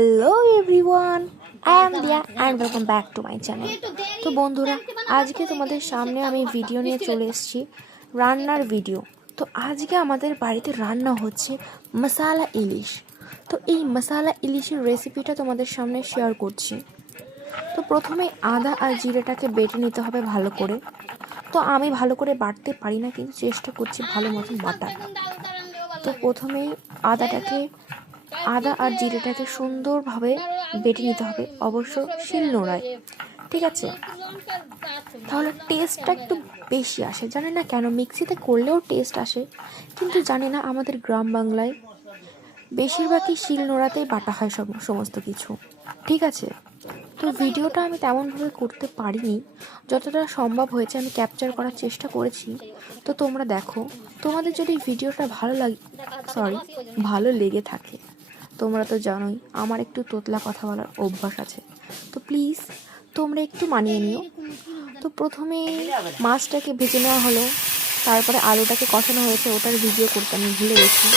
Hello everyone, I am দিয়া and welcome back to my channel. তো বন্ধুরা, আজকে তোমাদের সামনে আমি ভিডিও নিয়ে চলে এসেছি, রান্নার ভিডিও। তো আজকে আমাদের বাড়িতে রান্না হচ্ছে মশালা ইলিশ। তো এই মশালা ইলিশের রেসিপিটা তোমাদের সামনে শেয়ার করছি। তো প্রথমে আদা আর জিরেটাকে বেটে নিতে হবে ভালো করে। তো আমি ভালো করে বাটতে পারি না, কিন্তু চেষ্টা করছি ভালো মতন বাটার। তো প্রথমেই আদা আর জিরেটাকে সুন্দরভাবে বেটে নিতে হবে, অবশ্য শিলনোড়ায়, ঠিক আছে? তাহলে টেস্টটা একটু বেশি আসে। জানি না কেন, মিক্সিতে করলেও টেস্ট আসে, কিন্তু জানি না আমাদের গ্রাম বাংলায় বেশিরভাগই শিলনোড়াতেই বাটা হয় সমস্ত কিছু, ঠিক আছে? তো ভিডিওটা আমি তেমনভাবে করতে পারিনি, যতটা সম্ভব হয়েছে আমি ক্যাপচার করার চেষ্টা করেছি। তো তোমরা দেখো, তোমাদের যদি ভিডিওটা ভালো লেগে থাকে, তোমরা তো জানোই আমার একটু তোতলা কথা বলার অভ্যাস আছে, তো প্লিজ তোমরা একটু মানিয়ে নিও। তো প্রথমে মাছটাকে ভেজে নেওয়া হলো, তারপরে আলুটাকে কষানো হয়েছে, ওটার ভিডিও করতে আমি ভুলে গেছি।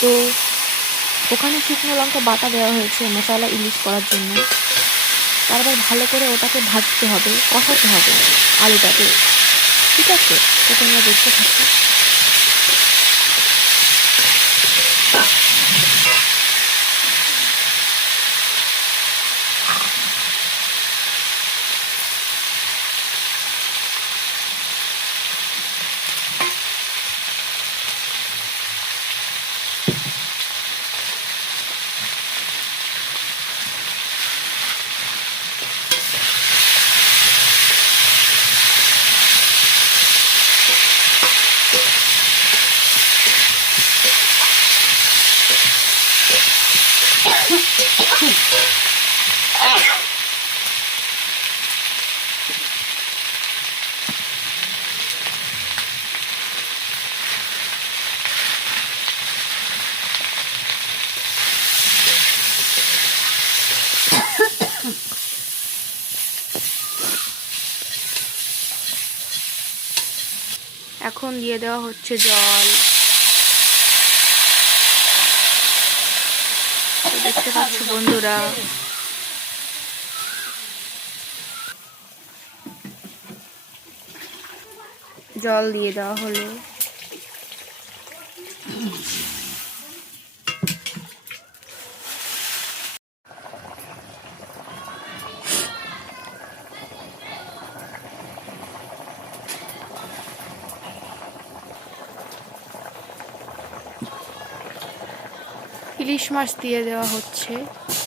তো ওখানে শুকনো লঙ্কা বাটা দেওয়া হয়েছে মশলা ইলিশ করার জন্য। তারপর ভালো করে ওটাকে ভাজতে হবে, কষাতে হবে আলুটাকে, ঠিক আছে? তো তোমরা দেখতে থাকো। এখন দিয়ে দেওয়া হচ্ছে জল। দেখতে পাচ্ছ বন্ধুরা, জল দিয়ে দেওয়া হলো। ইলিশ মাছ দিয়ে দেওয়া হচ্ছে।